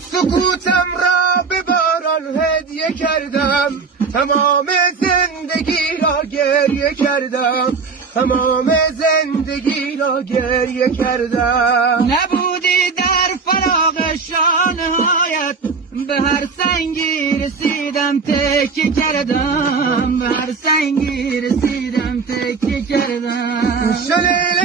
سکوتم را به باران هدیه کردم، تمام زندگی را گریه کردم، تمام زندگی را گریه کردم. نبودی در فراق شانهایت، به هر سنگی رسیدم تکیه کردم، به هر سنگی رسیدم تکیه کردم. شلیل